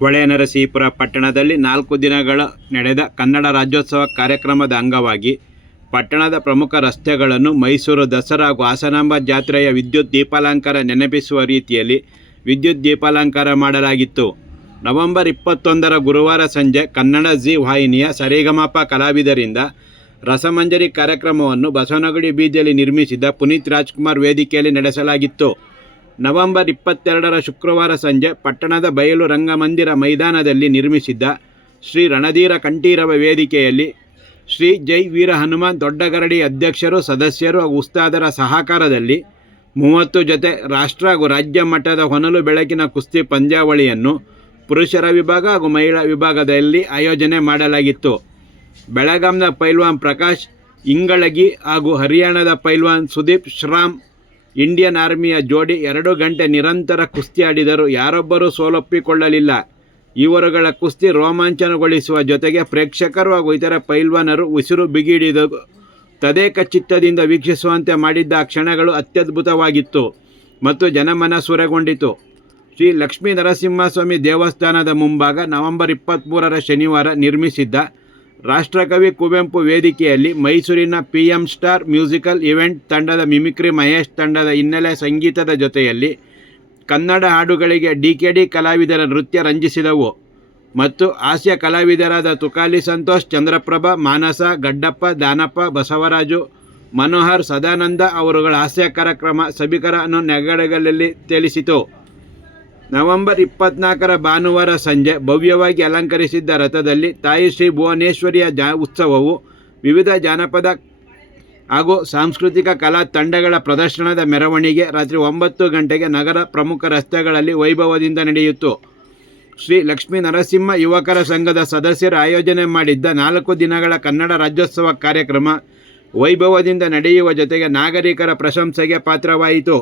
ಹೊಳೆನರಸೀಪುರ ಪಟ್ಟಣದಲ್ಲಿ ನಾಲ್ಕು ದಿನಗಳ ನಡೆದ ಕನ್ನಡ ರಾಜ್ಯೋತ್ಸವ ಕಾರ್ಯಕ್ರಮದ ಅಂಗವಾಗಿ ಪಟ್ಟಣದ ಪ್ರಮುಖ ರಸ್ತೆಗಳನ್ನು ಮೈಸೂರು ದಸರಾ ಹಾಗೂ ಹಾಸನಾಂಬ ಜಾತ್ರೆಯ ವಿದ್ಯುತ್ ದೀಪಾಲಂಕಾರ ನೆನಪಿಸುವ ರೀತಿಯಲ್ಲಿ ವಿದ್ಯುತ್ ದೀಪಾಲಂಕಾರ ಮಾಡಲಾಗಿತ್ತು. ನವೆಂಬರ್ ಇಪ್ಪತ್ತೊಂದರ ಗುರುವಾರ ಸಂಜೆ ಕನ್ನಡ ಜಿ ವಾಹಿನಿಯ ಸರಿಗಮಪ ಕಲಾವಿದರಿಂದ ರಸಮಂಜರಿ ಕಾರ್ಯಕ್ರಮವನ್ನು ಬಸವನಗುಡಿ ಬೀದಿಯಲ್ಲಿ ನಿರ್ಮಿಸಿದ ಪುನೀತ್ ರಾಜ್ಕುಮಾರ್ ವೇದಿಕೆಯಲ್ಲಿ ನಡೆಸಲಾಗಿತ್ತು. ನವೆಂಬರ್ ಇಪ್ಪತ್ತೆರಡರ ಶುಕ್ರವಾರ ಸಂಜೆ ಪಟ್ಟಣದ ಬಯಲು ರಂಗಮಂದಿರ ಮೈದಾನದಲ್ಲಿ ನಿರ್ಮಿಸಿದ್ದ ಶ್ರೀ ರಣಧೀರ ಕಂಠೀರವ ವೇದಿಕೆಯಲ್ಲಿ ಶ್ರೀ ಜೈ ವೀರ ಹನುಮಾನ್ ದೊಡ್ಡಗರಡಿ ಅಧ್ಯಕ್ಷರು, ಸದಸ್ಯರು ಹಾಗೂ ಉಸ್ತಾದರ ಸಹಕಾರದಲ್ಲಿ ಮೂವತ್ತು ಜೊತೆ ರಾಷ್ಟ್ರ ಹಾಗೂ ರಾಜ್ಯ ಮಟ್ಟದ ಹೊನಲು ಬೆಳಕಿನ ಕುಸ್ತಿ ಪಂದ್ಯಾವಳಿಯನ್ನು ಪುರುಷರ ವಿಭಾಗ ಹಾಗೂ ಮಹಿಳಾ ವಿಭಾಗದಲ್ಲಿ ಆಯೋಜನೆ ಮಾಡಲಾಗಿತ್ತು. ಬೆಳಗಾಂನ ಪೈಲ್ವಾನ್ ಪ್ರಕಾಶ್, ಇಂಗಳಗಿ ಹಾಗೂ ಹರಿಯಾಣದ ಪೈಲ್ವಾನ್ ಸುದೀಪ್ ಶ್ರಾಮ್ ಇಂಡಿಯನ್ ಆರ್ಮಿಯ ಜೋಡಿ ಎರಡು ಗಂಟೆ ನಿರಂತರ ಕುಸ್ತಿ ಆಡಿದರು ಯಾರೊಬ್ಬರೂ ಸೋಲೊಪ್ಪಿಕೊಳ್ಳಲಿಲ್ಲ. ಇವರುಗಳ ಕುಸ್ತಿ ರೋಮಾಂಚನಗೊಳಿಸುವ ಜೊತೆಗೆ ಪ್ರೇಕ್ಷಕರು ಹಾಗೂ ಇತರ ಪೈಲ್ವಾನರು ಉಸಿರು ಬಿಗಿಡಿದರು ತದೇಕ ಚಿತ್ತದಿಂದ ವೀಕ್ಷಿಸುವಂತೆ ಮಾಡಿದ್ದ ಕ್ಷಣಗಳು ಅತ್ಯದ್ಭುತವಾಗಿತ್ತು ಮತ್ತು ಜನಮನ ಸುರಗೊಂಡಿತು ಶ್ರೀ ಲಕ್ಷ್ಮೀ ನರಸಿಂಹಸ್ವಾಮಿ ದೇವಸ್ಥಾನದ ಮುಂಭಾಗ ನವೆಂಬರ್ ಇಪ್ಪತ್ತ್ಮೂರರ ಶನಿವಾರ ನಿರ್ಮಿಸಿದ್ದ ರಾಷ್ಟ್ರಕವಿ ಕುವೆಂಪು ವೇದಿಕೆಯಲ್ಲಿ ಮೈಸೂರಿನ P M star musical event ತಂಡದ ಮಿಮಿಕ್ರಿ ಮಹೇಶ್ ತಂಡದ ಹಿನ್ನೆಲೆ ಸಂಗೀತದ ಜೊತೆಯಲ್ಲಿ ಕನ್ನಡ ಹಾಡುಗಳಿಗೆ ಡಿ ಕೆ ಡಿ ಕಲಾವಿದರ ನೃತ್ಯ ರಂಜಿಸಿದವು. ಮತ್ತು ಹಾಸ್ಯ ಕಲಾವಿದರಾದ ತುಕಾಲಿ ಸಂತೋಷ್, ಚಂದ್ರಪ್ರಭ, ಮಾನಸ, ಗಡ್ಡಪ್ಪ, ದಾನಪ್ಪ, ಬಸವರಾಜು, ಮನೋಹರ್ ಸದಾನಂದ ಅವರುಗಳ ಹಾಸ್ಯ ಕಾರ್ಯಕ್ರಮ ಸಭಿಕರನ್ನು ನೆಗಡಗಲಲ್ಲಿ ತೇಲಿಸಿತು. ನವೆಂಬರ್ ಇಪ್ಪತ್ನಾಲ್ಕರ ಭಾನುವಾರ ಸಂಜೆ ಭವ್ಯವಾಗಿ ಅಲಂಕರಿಸಿದ್ದ ರಥದಲ್ಲಿ ತಾಯಿ ಶ್ರೀ ಭುವನೇಶ್ವರಿಯ ಜಾ ಉತ್ಸವವು ವಿವಿಧ ಜಾನಪದ ಹಾಗೂ ಸಾಂಸ್ಕೃತಿಕ ಕಲಾ ತಂಡಗಳ ಪ್ರದರ್ಶನದ ಮೆರವಣಿಗೆ ರಾತ್ರಿ ಒಂಬತ್ತು ಗಂಟೆಗೆ ನಗರ ಪ್ರಮುಖ ರಸ್ತೆಗಳಲ್ಲಿ ವೈಭವದಿಂದ ನಡೆಯಿತು. ಶ್ರೀ ಲಕ್ಷ್ಮೀ ನರಸಿಂಹ ಯುವಕರ ಸಂಘದ ಸದಸ್ಯರು ಆಯೋಜನೆ ಮಾಡಿದ್ದ ನಾಲ್ಕು ದಿನಗಳ ಕನ್ನಡ ರಾಜ್ಯೋತ್ಸವ ಕಾರ್ಯಕ್ರಮ ವೈಭವದಿಂದ ನಡೆಯುವ ಜೊತೆಗೆ ನಾಗರಿಕರ ಪ್ರಶಂಸೆಗೆ ಪಾತ್ರವಾಯಿತು.